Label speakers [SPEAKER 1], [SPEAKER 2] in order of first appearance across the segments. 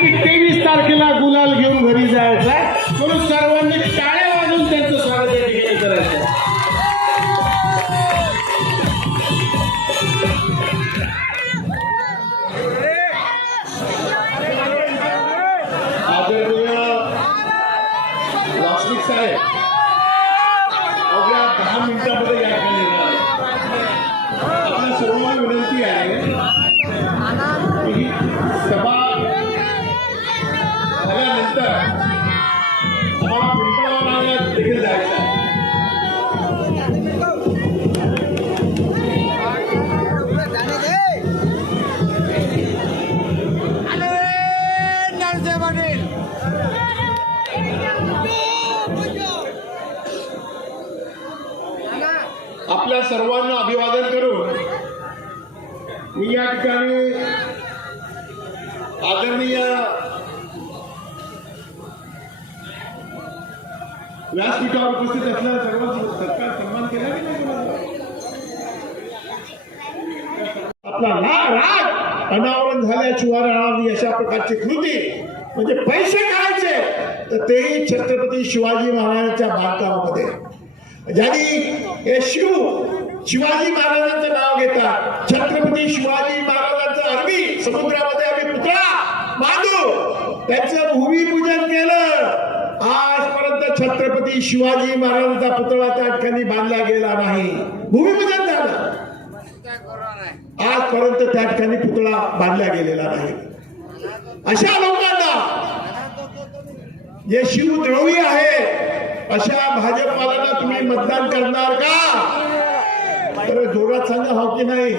[SPEAKER 1] आणि तेवीस तारखेला गुलाल घेऊन घरी जायचा म्हणून सर्वांनी टाळ्या आदरणीय व्यासपीठावर उपस्थित सर्वांचा सत्कार, सन्मान केला की आपला राग राग अनावरण अशा पैसे काढायचे तर शिवाजी महाराजांच्या बांधकामामध्ये. ज्यांनी हे शिव शिवाजी महाराजांचं नाव घेतात, छत्रपती शिवाजी अरबी समुद्रामध्ये आम्ही पुतळा बांधू त्यांचं भूमिपूजन केलं. आजपर्यंत छत्रपती शिवाजी महाराजांचा पुतळा त्या ठिकाणी बांधला गेला नाही. भूमिपूजन झालं. आजपर्यंत त्या ठिकाणी पुतळा बांधला गेलेला नाही. अशा लोकांना जे शिव द्रोही आहे अशा भाजपवाल्यांना तुम्ही मतदान करणार का? तर जोरात सांगा हो की नाही.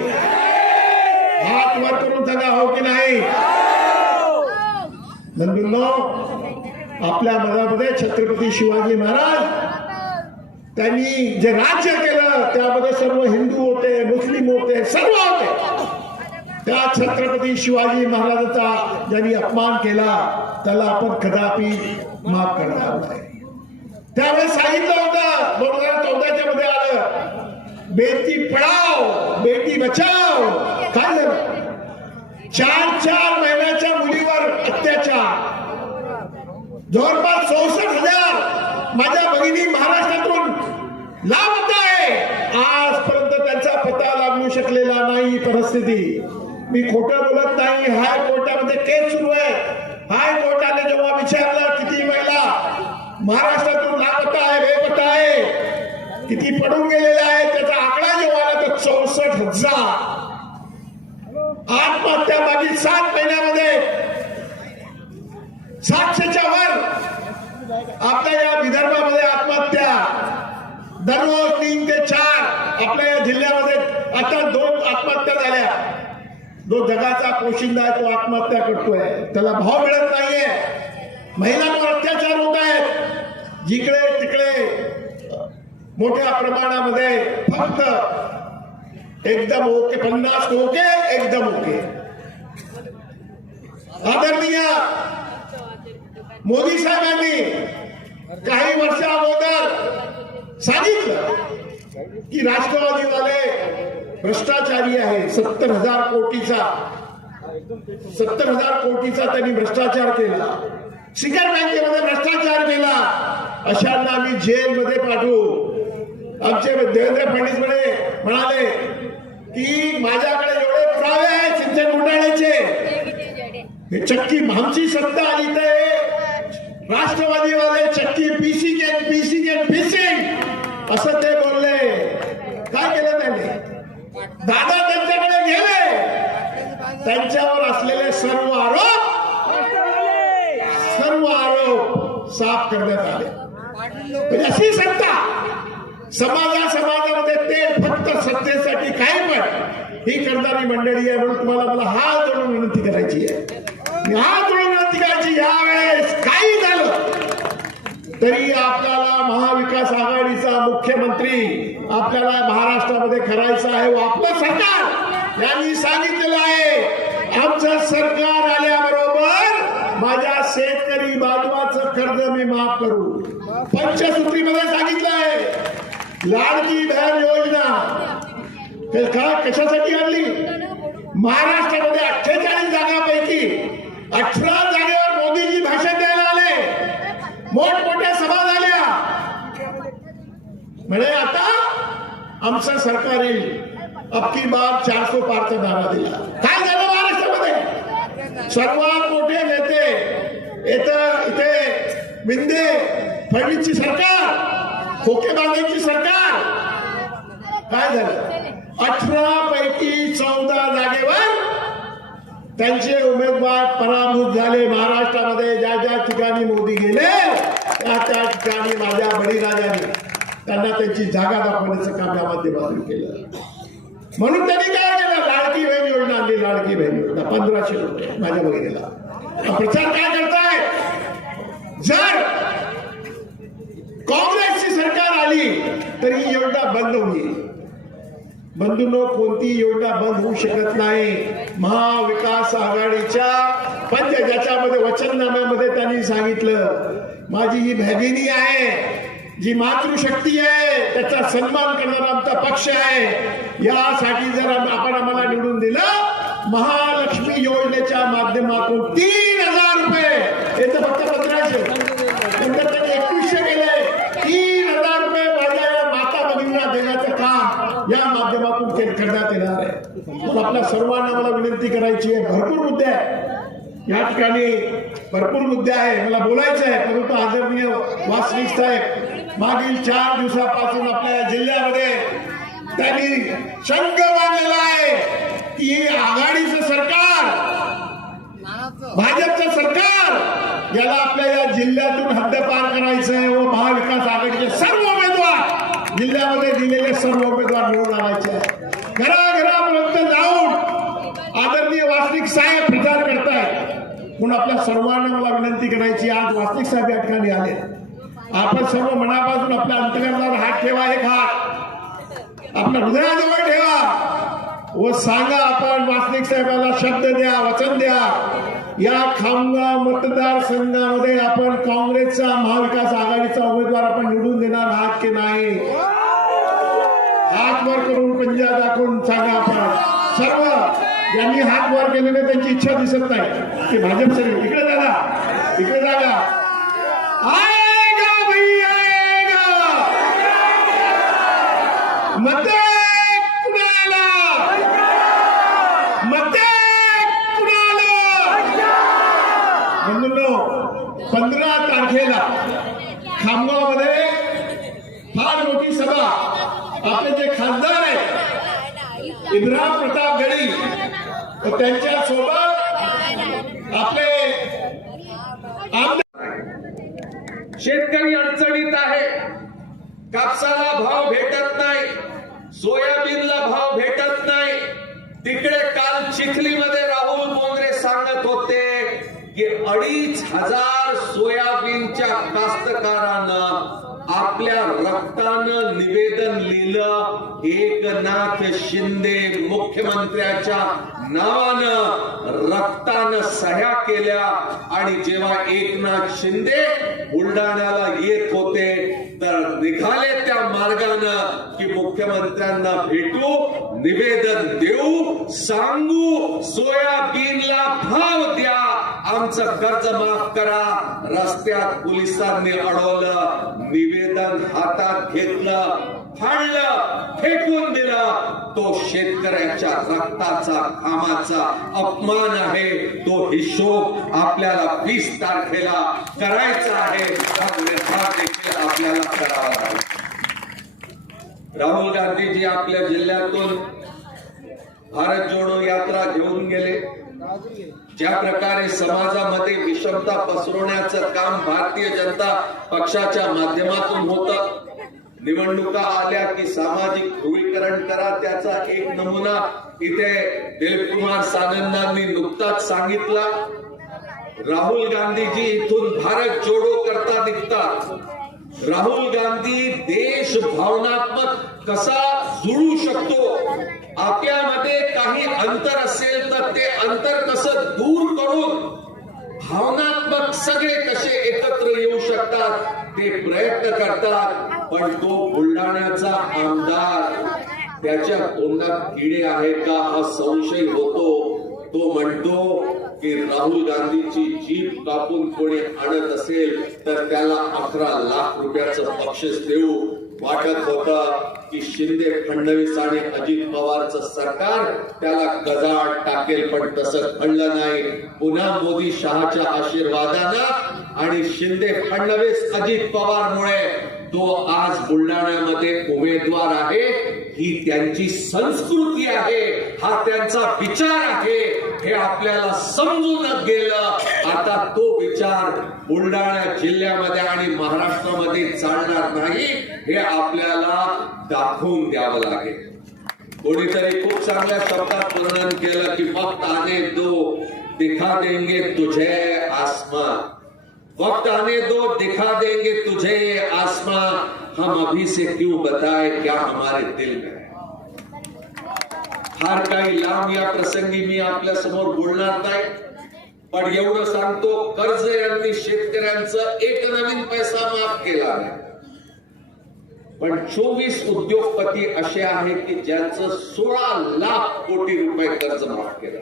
[SPEAKER 1] हात वर करून सांगा हो की नाही. बंधूंनो आपल्या मनामध्ये छत्रपती शिवाजी महाराज त्यांनी जे राज्य केलं त्यामध्ये सर्व हिंदू होते मुस्लिम होते सर्व होते. त्या छत्रपती शिवाजी महाराजांचा ज्यांनी अपमान केला त्याला आपण कदापि माफ करणार नाही. त्यावेळेस सांगितलं होतं दोन हजार चौदाच्या मध्ये आलं बेटी पढाव बेटी बचाव काय झालं? चार चार महिन्याच्या मुलीवर अत्याचार जवळपास चौसष्ट हजार माझ्या भगिनी महाराष्ट्रातून लावत आहे आजपर्यंत त्यांचा पत्ता लागू शकलेला नाही परिस्थिती. मी खोटं बोलत नाही. हाय कोर्टामध्ये केस सुरू आहे हायकोर्टाने जेव्हा विचारलं किती महिला महाराष्ट्रातून लापता आहे बेपत्ता आहे किती पडून गेलेल्या आहेत त्याचा आकडा जेव्हा आला तर चौसष्ट हजार. आत्महत्या मागील सात महिन्यामध्ये. सातशेच्या वर आपल्या या विदर्भामध्ये आत्महत्या. दररोज तीन ते चार आपल्या या जिल्ह्यामध्ये आता दोन आत्महत्या झाल्या. जो जगाचा पोशिंदा आहे तो आत्महत्या करतोय. त्याला भाव मिळत नाहीये. महिलांवर अत्याचार होत आहेत. जिकडे तिकडे मोठ्या प्रमाणामध्ये फक्त एकदम ओके पन्नास ओके एकदम ओके. आदरणीय मोदी साहेबांनी काही वर्षा अगोदर सांगितलं की राष्ट्रवादीवाले भ्रष्टाचारी आहे. सत्तर हजार कोटीचा सत्तर हजार कोटीचा त्यांनी भ्रष्टाचार केला. शिखर बँकेमध्ये भ्रष्टाचार केला. अशांना आम्ही जेलमध्ये पाठवू. आमचे देवेंद्र फडणवीस म्हणे म्हणाले की माझ्याकडे एवढे पुरावे आहेत सिंचन घोटाळ्याचे. हे चक्की आमची सत्ता आली तर राष्ट्रवादीवाले चक्की पीसी के पीसी के पीसी असं ते बोलले काय केलं त्यांनी दादा त्यांच्याकडे गेले. त्यांच्यावर असलेले सर्व आरोप सर्व आरोप साफ करण्यात आले. म्हणजे अशी सत्ता समाजा समाजामध्ये ते फक्त सत्तेसाठी काही पण. ही करणारी मंडळी आहे म्हणून तुम्हाला मला हात जोडून विनंती करायची आहे. मी हात जोडून विनंती करायची यावेळेस काही झालं तरी आपल्याला महाविकास आघाडीचा मुख्यमंत्री आपल्याला महाराष्ट्रामध्ये करायचा आहे व आपलं सरकार यांनी सांगितलेलं आहे आमचं सरकार आल्याबरोबर माझ्या शेतकरी बांधवाचं कर्ज मी माफ करू. पंचसूत्रीमध्ये सांगितलं आहे लाडकी बहन योजना. का कशासाठी आणली? महाराष्ट्रामध्ये अठ्ठेचाळीस जागापैकी अठरा जागेवर म्हणे आता आमचं सरकार येईल. अबकी बार चारशे पारचा नारा दिला. काय झालं महाराष्ट्रामध्ये? सर्वात मोठे नेते इथं इथे मिंदे फडणवीसची सरकार खोकेबागांची सरकार. काय झालं? अठरा पैकी चौदा जागेवर त्यांचे उमेदवार पराभूत झाले. महाराष्ट्रामध्ये ज्या ज्या ठिकाणी मोदी गेले त्या त्या ठिकाणी माझ्या बळीराजाने त्यांना त्यांची जागा दाखवण्याचं काम या माध्यमातून केलं. म्हणून त्यांनी काय केलं? लाडकी बहीण योजना आणली लाडकी बहीण योजना. पंधराशे रुपये माझ्या बहिणीला प्रचार काय करताय? जर काँग्रेसची सरकार आली तर ही योजना बंद होईल. बंधूंनो कोणती योजना बंद होऊ शकत नाही. महाविकास आघाडीच्या पण ज्याच्यामध्ये वचननाम्यामध्ये त्यांनी सांगितलं माझी ही भगिनी आहे. जी मातृशक्ती आहे त्याचा सन्मान करणारा आमचा पक्ष आहे. यासाठी जर आपण आम्हाला निवडून दिलं महालक्ष्मी योजनेच्या माध्यमातून तीन हजार रुपये हे तर फक्त पंधराशे. नंतर त्यांनी एकवीसशे केलंय तीन हजार रुपये माझ्या माता भगिनीला देण्याचं काम या माध्यमातून करण्यात येणार आहे. आपल्या सर्वांना मला विनंती करायची आहे भरपूर मुद्दे आहे या ठिकाणी भरपूर मुद्दे आहे मला बोलायचं आहे परंतु आदरणीय वासनिक साहेब मागील चार दिवसापासून आपल्या जिल्ह्यामध्ये त्यांनी शंख बांधलेला आहे. की आघाडीचं सरकार भाजपचं सरकार याला आपल्या या जिल्ह्यातून हद्दपार करायचं आहे व महाविकास आघाडीचे सर्व उमेदवार जिल्ह्यामध्ये दिलेले सर्व उमेदवार निवडून आणायचे घराघरापर्यंत जाऊन आदरणीय वास्तविक साहेब प्रचार करतायत. म्हणून आपल्या सर्वांना मला विनंती करायची आज वास्तविक साहेब या ठिकाणी आले आपण सर्व मनापासून आपल्या अंतकरणावर हात ठेवा एक हात. आपल्या हृदयाजवळ ठेवा. व सांगा आपण वासनिक साहेबाला शब्द द्या वचन द्या. या खामगाव मतदारसंघामध्ये आपण काँग्रेसचा महाविकास आघाडीचा उमेदवार आपण निवडून देणार आहात की नाही? हात वर करून पंजा दाखवून सांगा आपण. सर्व ज्यांनी हात वर केलेले त्यांची इच्छा दिसत नाही. ते भाजप सर इकडे जागा. इकडे जागा. मते कुणाला मते कुणाला पंधरा तारखेला खामगावमध्ये फार मोठी सभा. आपले जे खासदार आहेत इब्राहिम प्रताप गडी त्यांच्यासोबत आपले आमदार
[SPEAKER 2] शेतकरी अडचणीत आहे. कापसाला भाव भेटत नाही. सोयाबीनला भाव भेटत नाही. तिकडे काल चिखलीमध्ये राहुल बोंद्रे सांगत होते की अडीच हजार सोयाबीनच्या कास्तकारानं आपल्या रक्तानं निवेदन लिहिलं. एकनाथ शिंदे मुख्यमंत्र्याच्या नावानं रक्तानं सह्या केल्या. आणि जेव्हा एकनाथ शिंदे बुलढाण्याला येत होते तर निघाले त्या मार्गानं की मुख्यमंत्र्यांना भेटू निवेदन देऊ सांगू सोयाबीनला भाव द्या. आमचं कर्ज माफ करा. रस्त्यात पोलिसांनी अडवलं निवेदन हातात घेतलं फाडलं फेकून दिलं. तो शेतकऱ्याच्या रक्ताचा कामाचा अपमान आहे. तो हिशोब आपल्याला वीस तारखेला करायचा आहे. देखील आपल्याला करावा लागेल. राहुल गांधीजी आपल्या जिल्ह्यातून भारत जोडो यात्रा घेऊन गेले. ज्या प्रकारे समाजामध्ये विषमता पसरवण्याचं काम भारतीय जनता पक्षाच्या माध्यमातून होतं निवडणुका आल्या की सामाजिक ध्रुवीकरण करा त्याचा एक नमुना इथे दिलीप कुमार सानंदांनी नुकताच सांगितला. राहुल गांधीजी इथून भारत जोडो करता निघतात. राहुल गांधी देश भावनात्मक कसा जुळू शकतो? आपल्यामध्ये काही अंतर असेल तर ते अंतर कसं दूर करून भावनात्मक सगळे कसे एकत्र येऊ शकतात ते प्रयत्न करतात. पण तो बुलढाण्याचा आमदार त्याच्या तोंडात किडे आहेत का हा संशय होतो. तो म्हणतो की राहुल गांधीची जीप कापून कोणी आणत असेल तर त्याला अकरा लाख रुपयाचं बक्षीस देऊ. वाटत होतं की शिंदे फडणवीस आणि अजित पवारचं सरकार त्याला गजाड टाकेल पण तसं घडलं नाही. पुन्हा मोदी शहाच्या आशीर्वादानं आणि शिंदे फडणवीस अजित पवार मुळे तो आज बुलढाण्यामध्ये उमेदवार आहे ही त्यांची संस्कृती आहे हा त्यांचा विचार आहे हे आपल्याला समजूनच गेलं. आता तो विचार बुलढाणा जिल्ह्यामध्ये आणि महाराष्ट्रामध्ये चालणार नाही हे आपल्याला दाखवून द्यावं लागेल. कोणीतरी खूप चांगल्या शब्दात वर्णन केलं की वक्त आने दो दिखा देंगे तुझे आसमान. वक्त आने दो दिखा देंगे तुझे आसमान हम अभी से क्यों बताए क्या हमारे दिल में है? फार काही लांब या प्रसंगी मी आपल्यासमोर बोलणार नाही पण एवढं सांगतो कर्ज यांनी शेतकऱ्यांचं एक नवीन पैसा माफ केला नाही पण चोवीस उद्योगपती असे आहेत की ज्यांचं सोळा लाख कोटी रुपये कर्ज माफ केलं.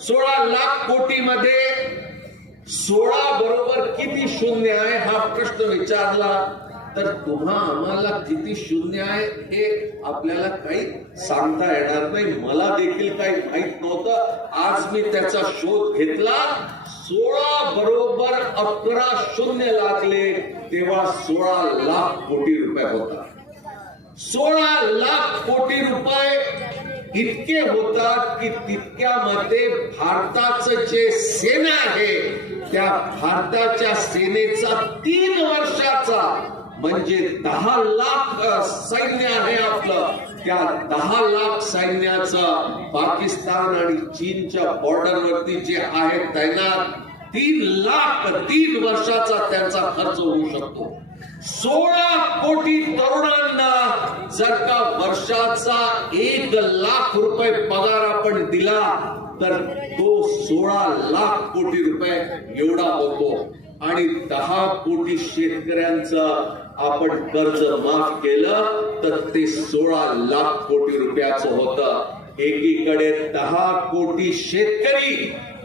[SPEAKER 2] सोळा लाख कोटी मध्ये सोळा बरोबर किती शून्य आहे हा प्रश्न विचारला तर तुम्हा आम्हाला किती शून्य आहे हे आपल्याला काही सांगता येणार नाही. मला देखील काही माहीत नव्हतं. आज मी त्याचा शोध घेतला. सोळा बरोबर अकरा शून्य लागले तेव्हा सोळा लाख कोटी रुपये होता. सोळा लाख कोटी रुपये इतके होतात की तितक्यामध्ये भारताचं जे सेना आहे त्या भारताच्या सेनेचा तीन वर्षाचा म्हणजे दहा लाख सैन्य आहे आपलं. त्या दहा लाख सैन्याचं पाकिस्तान आणि चीनच्या बॉर्डरवरती जे आहेत तैनात तीन लाख तीन वर्षाचा त्यांचा खर्च होऊ शकतो. सोळा कोटी तरुणांना जर का वर्षाचा एक लाख रुपये पगार आपण दिला तर तो सोळा लाख कोटी रुपये एवढा होतो. आणि दहा कोटी शेतकऱ्यांचं आपण कर्ज माफ केलं तर ते सोळा लाख कोटी रुपयाचं होतं. एकीकडे दहा कोटी शेतकरी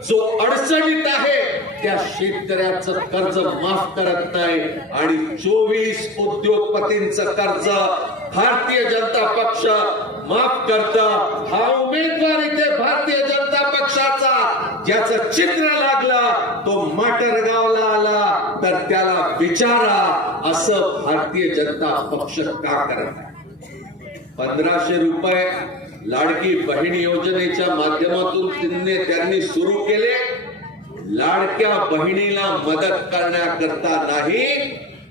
[SPEAKER 2] जो अडचणीत आहे त्या शेतकऱ्याचं कर्ज माफ करत नाही. आणि चोवीस उद्योगपतींचं कर्ज भारतीय जनता पक्ष माफ करत. हा उमेदवार इथे भारतीय जनता ज्याचं चित्र लागलं तो माटरगावला आला तर त्याला विचारा असं भारतीय जनता पक्ष का करत आहे? पंधराशे रुपये लाडकी बहीण योजनेच्या माध्यमातून तिने त्यांनी सुरू केले. लाडक्या बहिणीला मदत करण्याकरता नाही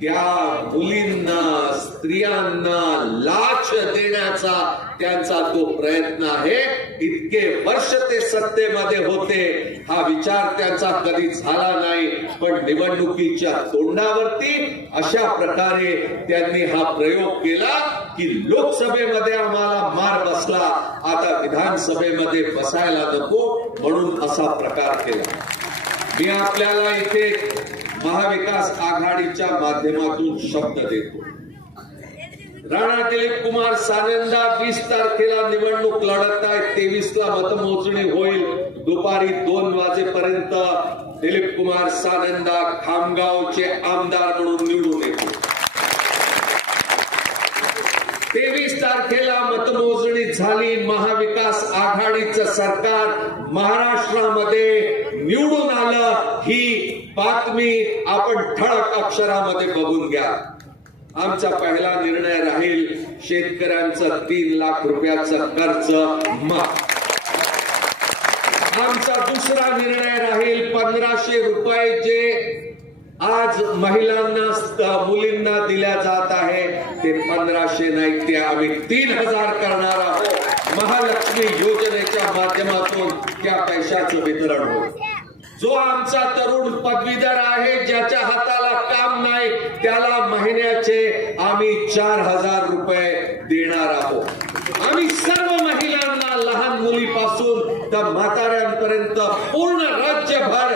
[SPEAKER 2] त्या मुलींना स्त्रियांना लाच देण्याचा त्यांचा तो प्रयत्न आहे. इतके वर्ष ते सत्तेमध्ये होते. हा विचार त्यांचा कधी झाला नाही. पण निवडणुकीच्या तोंडावरती अशा प्रकारे त्यांनी हा प्रयोग केला की लोकसभेमध्ये आम्हाला मार बसला. आता विधानसभेमध्ये बसायला नको म्हणून असा प्रकार केला. मी आपल्याला इथे महाविकास आघाडीच्या माध्यमातून शब्द देतो. राणा दिलीप कुमार सानंदा वीस तारखेला निवडणूक लढत आहे तेवीस ला मतमोजणी होईल. दुपारी दोन वाजेपर्यंत दिलीप कुमार सानंदा खामगावचे आमदार म्हणून निवडून येतील तेवीस तारखेला मतमोजणी झाली. महाविकास आघाडीचं सरकार महाराष्ट्रामध्ये निवडून आलं. ही बातमी आपण ठळक अक्षरामध्ये बघून घ्या. आमचा पहिला निर्णय राहील शेतकऱ्यांचं तीन लाख रुपयाचं कर्ज माफ. आमचा दुसरा निर्णय राहील पंधराशे रुपये जे आज महिलांना मुलींना दिल्या जात आहे. ते पंधराशे नाही ते आम्ही तीन हजार करणार आहोत. महालक्ष्मी योजनेच्या माध्यमातून त्या पैशाचं वितरण हो जो आमचा तरुण पदवीधर आहे ज्याच्या हाताला काम नाही त्याला महिन्याचे आम्ही चार हजार रुपये देणार आहोत. आम्ही सर्व महिलांना लहान मुलीपासून तर म्हाताऱ्यांपर्यंत पूर्ण राज्यभर